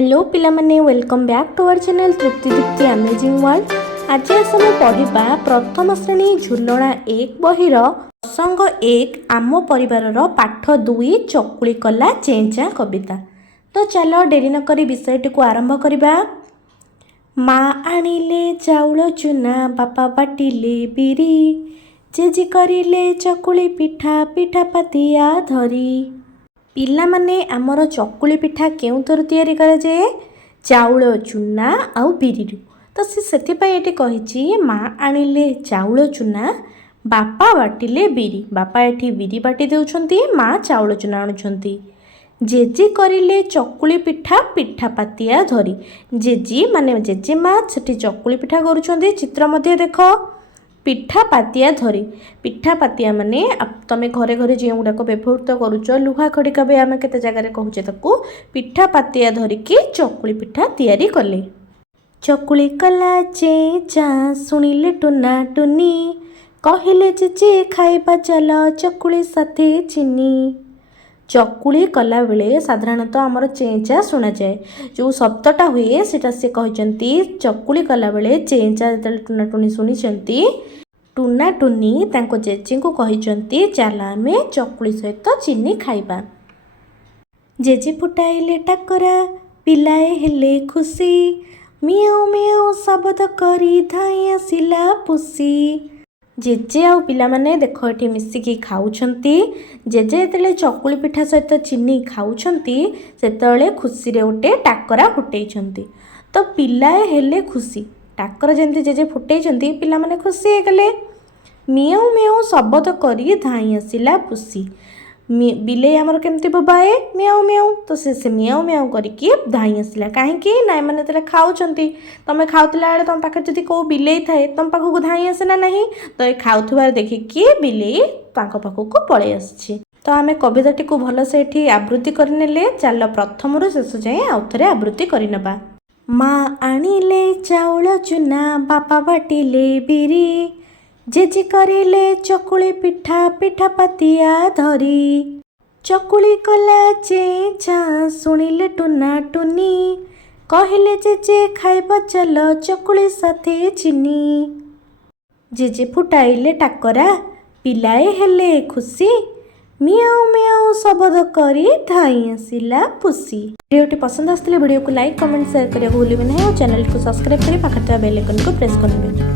Hello पिलामाने welcome back to our channel Tripti Dipti amazing world. आज आम पढ़ा प्रथम श्रेणी झुलना एक बहिर प्रसंग एक आम परिवार पाठ 2 चकुली कला चेंचा कविता। तो चलो डेरी नक विषयटी को आरंभ करवा। माँ आनिले चाउल चुना बापा बाटिले बिरी जेजी करिले चकुली पिठा पिठा पातिया धरी। पिला माने आमर चकुली पिठा केउथर तैयारी कराए चाउल चुना आउ बिरी। तो से कही माँ आनिले चाउल चुना बापा बाटिले बिरी। बापा एठी बिरी बाटी देउछंती, माँ चाउल चुना आणुछंती। जेजी करिले चकुली पिठा पिठा पातिया धरी। जेजी माने जेजे माँ सेठी चकुली पिठा करुछंती। चित्र मध्ये देख पिठा पातिया धरी। पिठा पातिया माने तमे घरे घरे जो गुड़ाक व्यवहृत करुच लुहा खड़िका भी आम केते जगार कहूचे ताकू पिठा पातिया धरिकी चकुली पिठा तैयारी कले। चकुली कला चेचा सुनिले टुना टुनी कहिले जेजे खाइबा चल चकुली साथे चिनी। चकुली कला बेले साधारणतः आमर चेचा शुणा जाए। जो शब्दटा हुए सेटा से कहते चकुली कला बेले चेचा जो टुना टुनी शुणी टुना टुनी तांको जेजी को कहते चल आमे चकुली सहित चीनी खाइबा। जेजी फुटाइले टाकरा पिलाए हेले खुशी मियाओ मियाओ शब्द करी धाई आसिला पुसी। जेजे आउ पिला माने देखो एठी मिसिकी खाउछंती। जेजे जेतेले चकुली पिठा सहित चीनी खाउछंती सेतेले खुशी रे गोटे टाकरा फुटेइछंती। तो पिलाए हेले खुशी टाकरा जेंती जेजे फुटेइछंती पिला माने खुशी हे गले। मियाओ मियाओ शब्द करी धाई आसिला पुसी। बिले आमर केमती बोबाए मियाओ मियाओ। तो से मियाओ मियाओ करके धाई आसला कहीं ना मैंने तेरे खाऊंती तुम खाऊला बेले तुम पाखे जब कौ बिले थाए तुम पाखक धाई आसे ना नहीं। तो ये खाऊबार देखिकी बिले पाखक पलि आसी। तो आम कविताटी को भलसे ये आवृत्ति करने चल प्रथम रु शेष जाए आउ थे आवृत्ति करनवा। माँ आनिले चाउल चुना बापा बाटिले बिरी जेजी करिले चकुली पिठा पिठा पातिया धरी। चकुली कला चेचा सुनिले टुना टुनी कहिले जेजे खाइबा चल चकुली साथे चिनी। जेजे फुटाइले टाकरा पिलाए हेले खुशी मियाओ मियाओ शब्द करी धाई आसिला पुसी। वीडियोटी पसंद आसले वीडियो को लाइक कमेंट शेयर करने को भूलिए नहीं और चैनल को सब्सक्राइब कर पाखा बेल आइकन को प्रेस करेंगे।